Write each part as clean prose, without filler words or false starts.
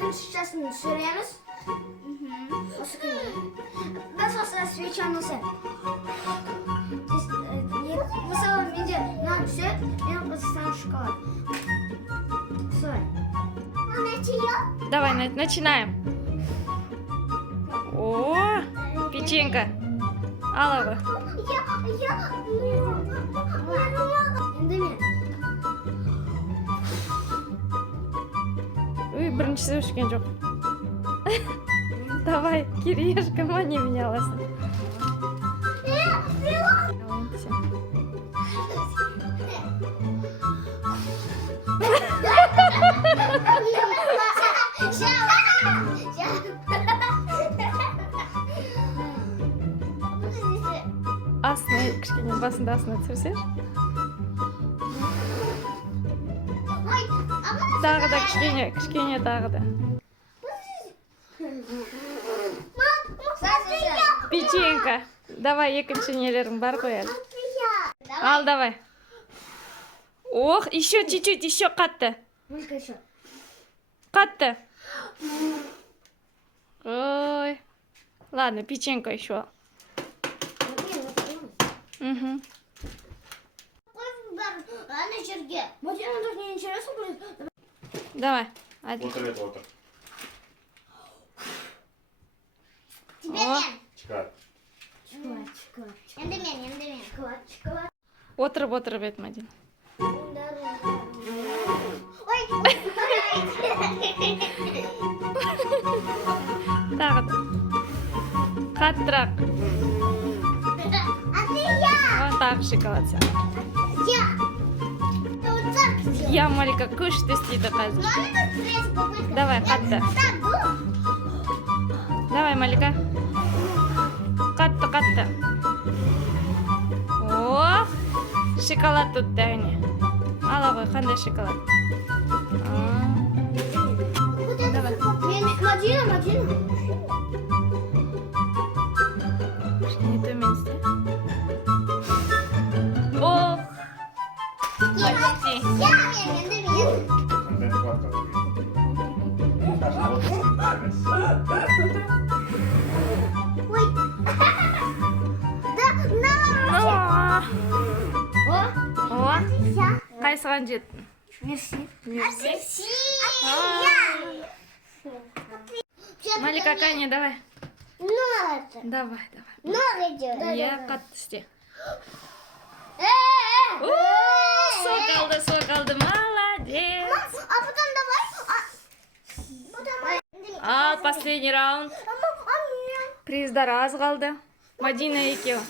шишасын түсіреміз. Осы күні. Біз осы свечаны сәт. Мысалы, менде нан түсет, мен Қазақстан шоколад. Солай. Давай, начинаем. О, печенька. Алова. Енді мен. Ой, біріншісі өшкен жоқ. Давай, кирешка, мани меня аласың. Астына, кішкене басында астына түсірсеш. Тағы да кішкене тағы да. Печенька. Давай, екінші нелерің бар ғой әлі. Ал, давай. Ох, еще чуть-чуть, еще қатты. Қатты. Ой. Ладно, печенька еще. Угу. Давай. Отыр. Çıkar. Енді мен. Отырып ет, Мадина. Ой! Тағы да. Қаттырақ. Тағы шоколад сен. Я, Малика, күшті істейді қазір. Давай, қатты. Давай, Малика. Қатты. О, шоколад тут дәуіне. Ала ғой, қандай шоколад. Давай. Мадина. Кішкене төмен істе. Ох. Почти. Енді мен. Benden kulak takıyor. Ой. О, қайсыған жеттің? Мерси. Малика, Каня, давай. Норы. Давай. Норы идет. Я қатты істе. Сокалды, молодец. А потом давай. Ал, последний раунд. Приздар аз қалды. Мадина екеу.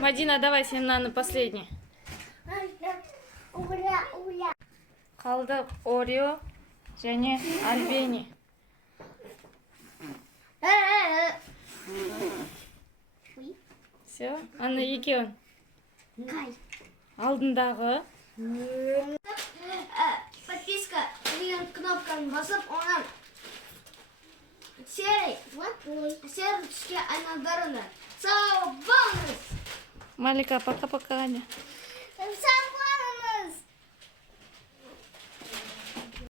Мадина, давай, сен мынаны последний. Қалды Орео және Альбени. Все, ана екеуін. Алдындағы. Подписка деген кнопканы басып, онан серый түске айналдырыңдар. Сау болыңыз! Малика, пока-пока, Аня. Сау